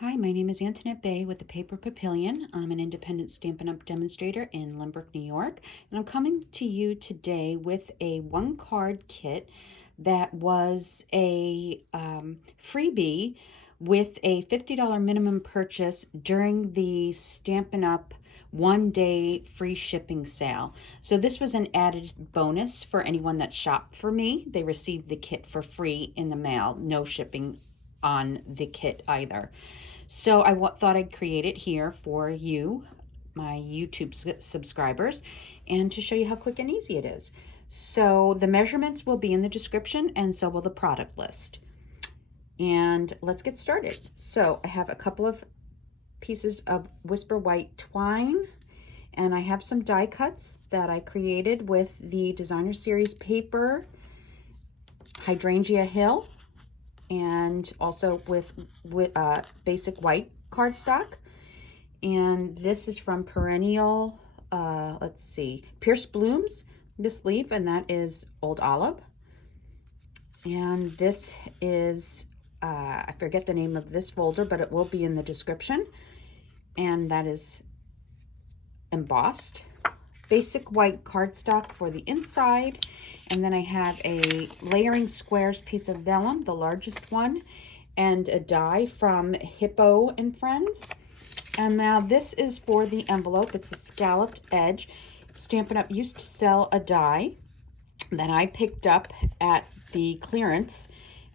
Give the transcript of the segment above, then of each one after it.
Hi, my name is Antoinette Bay with the Paper Papillion. I'm an independent Stampin' Up! Demonstrator in Lynbrook, New York, and I'm coming to you today with a one-card kit that was a freebie with a $50 minimum purchase during the Stampin' Up! One-day free shipping sale. So this was an added bonus for anyone that shopped for me. They received the kit for free in the mail, no shipping on the kit either. So I thought I'd create it here for you, my YouTube subscribers, and to show you how quick and easy it is. So the measurements will be in the description, and so will the product list. And let's get started. So I have a couple of pieces of Whisper White twine, and I have some die cuts that I created with the Designer Series paper, Hydrangea Hill, and also with basic white cardstock. And this is from Perennial, let's see, Pierce Blooms, this leaf, and that is Old Olive. And this is, I forget the name of this folder, but it will be in the description. And that is embossed. Basic white cardstock for the inside. And then I have a layering squares piece of vellum, the largest one, and a die from Hippo and Friends. And now this is for the envelope. It's a scalloped edge. Stampin' Up! Used to sell a die that I picked up at the clearance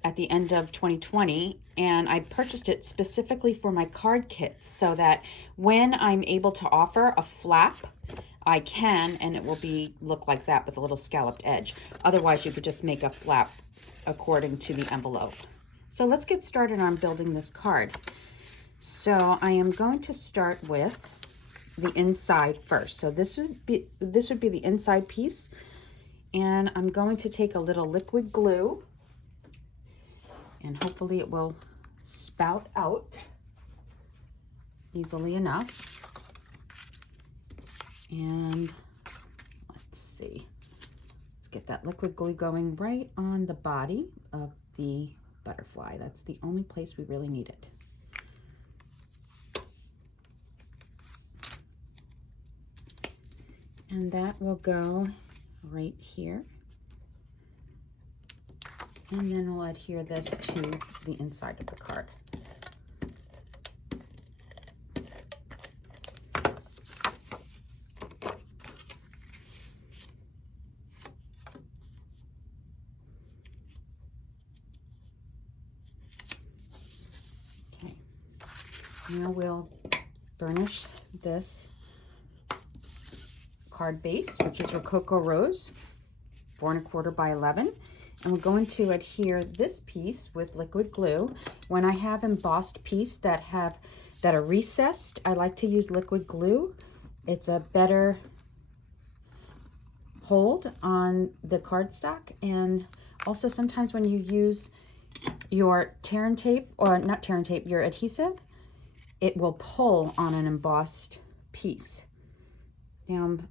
at the end of 2020, and I purchased it specifically for my card kits so that when I'm able to offer a flap, I can, and it will look like that with a little scalloped edge. Otherwise, you could just make a flap according to the envelope. So let's get started on building this card. So I am going to start with the inside first. So this would be the inside piece, and I'm going to take a little liquid glue, and hopefully it will spout out easily enough. And let's see, let's get that liquid glue going right on the body of the butterfly. That's the only place we really need it. And that will go right here. And then we'll adhere this to the inside of the card. Okay, now we'll burnish this card base, which is Rococo Rose, 4 1/4 by 11. And we're going to adhere this piece with liquid glue. When I have embossed pieces that are recessed, I like to use liquid glue. It's a better hold on the cardstock, and also sometimes when you use your tear and tape, or not tear and tape, your adhesive, it will pull on an embossed piece. Now I'm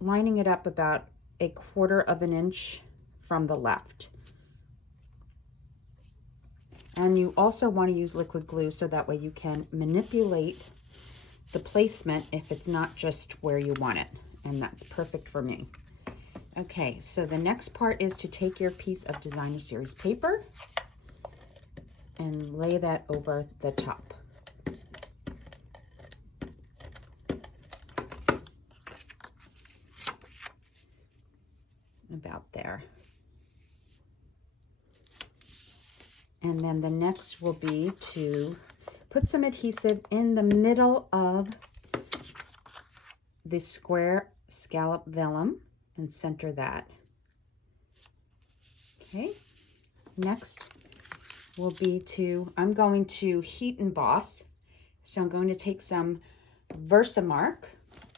lining it up about 1/4 of an inch from the left. And you also want to use liquid glue so that way you can manipulate the placement if it's not just where you want it. And that's perfect for me. Okay, so the next part is to take your piece of Designer Series paper and lay that over the top. About there. And then the next will be to put some adhesive in the middle of the square scallop vellum and center that. Okay, next will be I'm going to heat emboss. So I'm going to take some Versamark,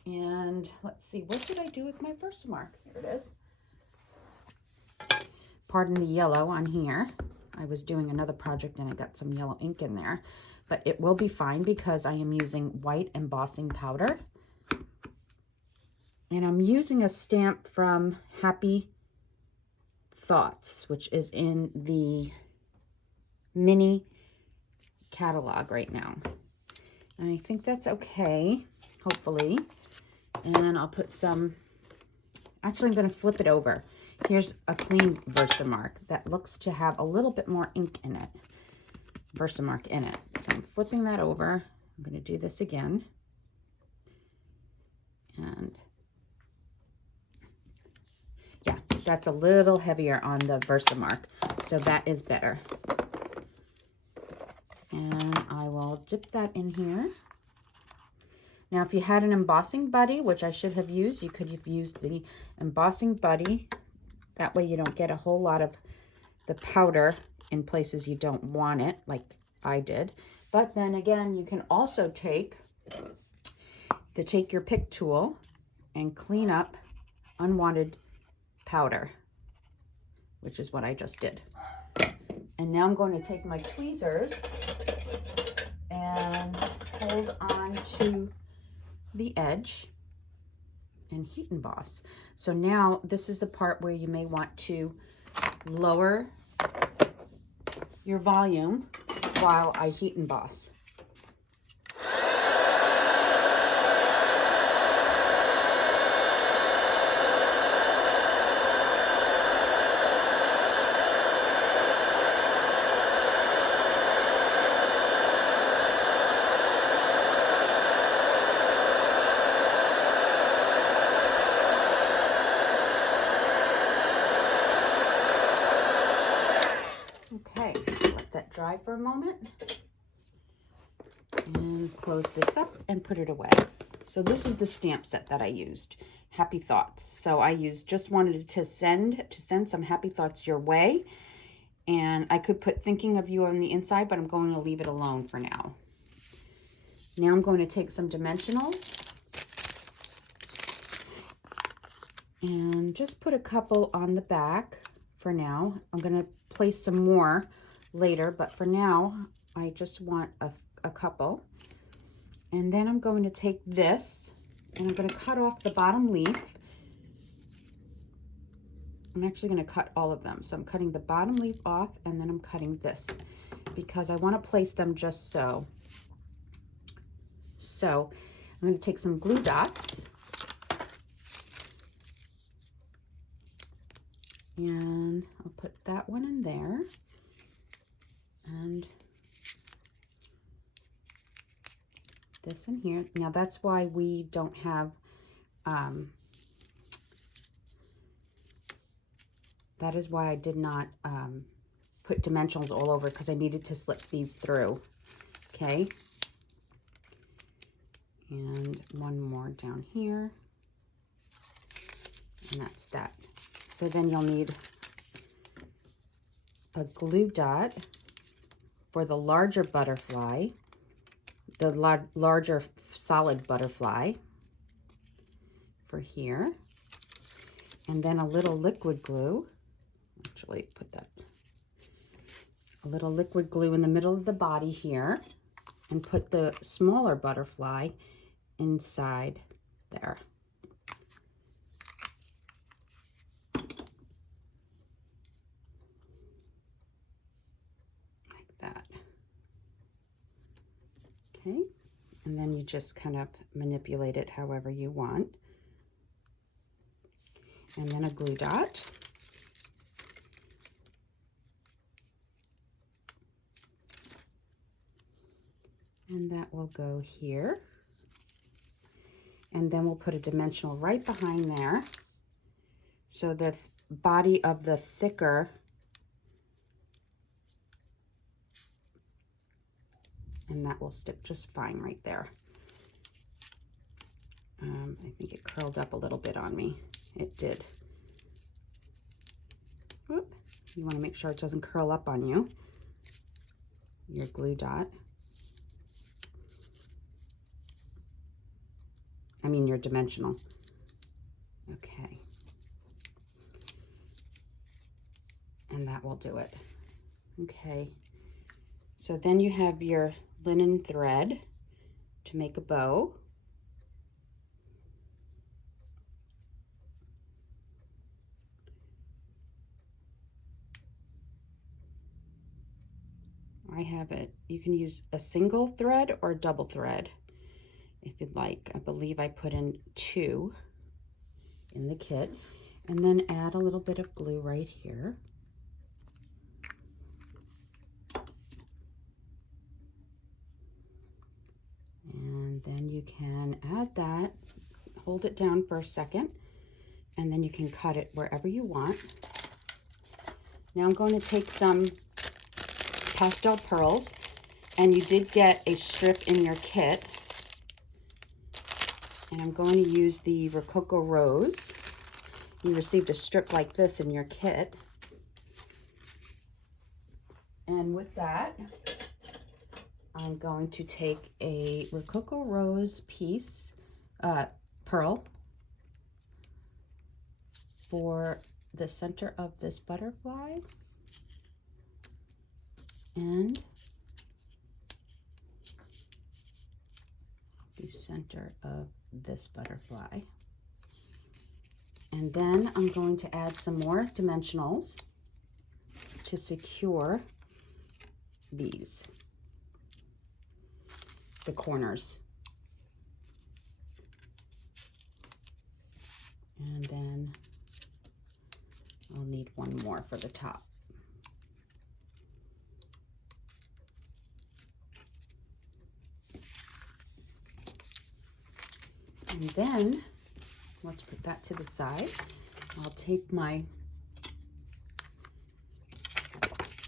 and let's see, what did I do with my Versamark? Here it is. Pardon the yellow on here. I was doing another project and I got some yellow ink in there, but it will be fine because I am using white embossing powder. And I'm using a stamp from Happy Thoughts, which is in the mini catalog right now. And I think that's okay, hopefully. And I'll put some, actually I'm going to flip it over. Here's a clean Versamark that looks to have a little bit more ink in it, Versamark in it. So I'm flipping that over. I'm going to do this again. And yeah, that's a little heavier on the Versamark, so that is better. And I will dip that in here. Now, if you had an embossing buddy, which I should have used, you could have used the embossing buddy. That way you don't get a whole lot of the powder in places you don't want it, like I did. But then again, you can also take your pick tool and clean up unwanted powder, which is what I just did. And now I'm going to take my tweezers and hold on to the edge and heat emboss. So now this is the part where you may want to lower your volume while I heat emboss. Okay, so let that dry for a moment and close this up and put it away. So this is the stamp set that I used, Happy Thoughts. So I just wanted to send some happy thoughts your way, and I could put thinking of you on the inside, but I'm going to leave it alone for now. Now I'm going to take some dimensionals and just put a couple on the back for now. I'm going to place some more later, but for now I just want a couple. And then I'm going to take this and I'm going to cut off the bottom leaf. I'm actually going to cut all of them. So I'm cutting the bottom leaf off, and then I'm cutting this because I want to place them just so. So I'm going to take some glue dots and I'll put that one in there, and this in here. Now that's why we don't have, that is why I did not put dimensionals all over, because I needed to slip these through. Okay. And one more down here. And that's that. So then you'll need a glue dot for the larger butterfly, the larger solid butterfly for here. And then a little liquid glue. Actually, put that, a little liquid glue in the middle of the body here, and put the smaller butterfly inside there. Like that. Okay, and then you just kind of manipulate it however you want. And then a glue dot. And that will go here. And then we'll put a dimensional right behind there. So the body of the thicker and that will stick just fine right there. I think it curled up a little bit on me. It did. Whoop. You want to make sure it doesn't curl up on you. Your glue dot. I mean your dimensional. Okay. And that will do it. Okay. So then you have your linen thread to make a bow. I have it. You can use a single thread or a double thread if you'd like. I believe I put in 2 in the kit. And then add a little bit of glue right here. And then you can add that, hold it down for a second, and then you can cut it wherever you want. Now I'm going to take some pastel pearls, and you did get a strip in your kit. And I'm going to use the Rococo Rose. You received a strip like this in your kit. And with that, I'm going to take a Rococo Rose piece, pearl, for the center of this butterfly, and the center of this butterfly. And then I'm going to add some more dimensionals to secure these, the corners. And then I'll need one more for the top. And then let's put that to the side. I'll take my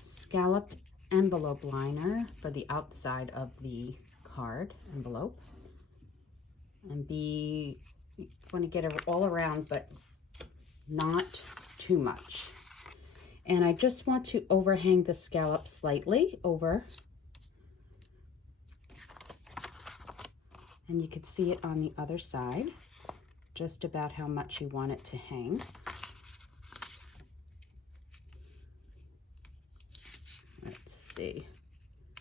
scalloped envelope liner for the outside of the card envelope, and want to get it all around, but not too much. And I just want to overhang the scallop slightly over, and you can see it on the other side, just about how much you want it to hang. Let's see,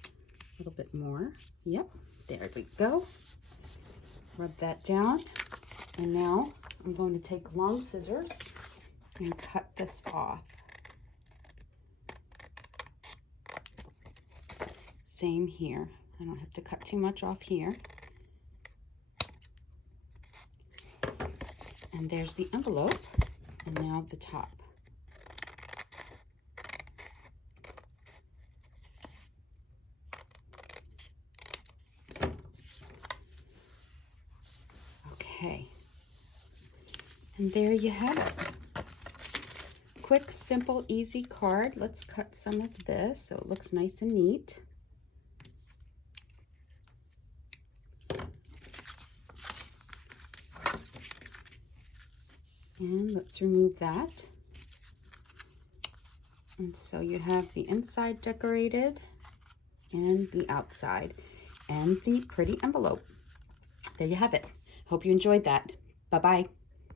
a little bit more. Yep, there we go. Rub that down, and now I'm going to take long scissors and cut this off. Same here. I don't have to cut too much off here. And there's the envelope, and now the top. Okay, and there you have it. Quick, simple, easy card. Let's cut some of this so it looks nice and neat. And let's remove that. And so you have the inside decorated and the outside and the pretty envelope. There you have it. Hope you enjoyed that. Bye-bye.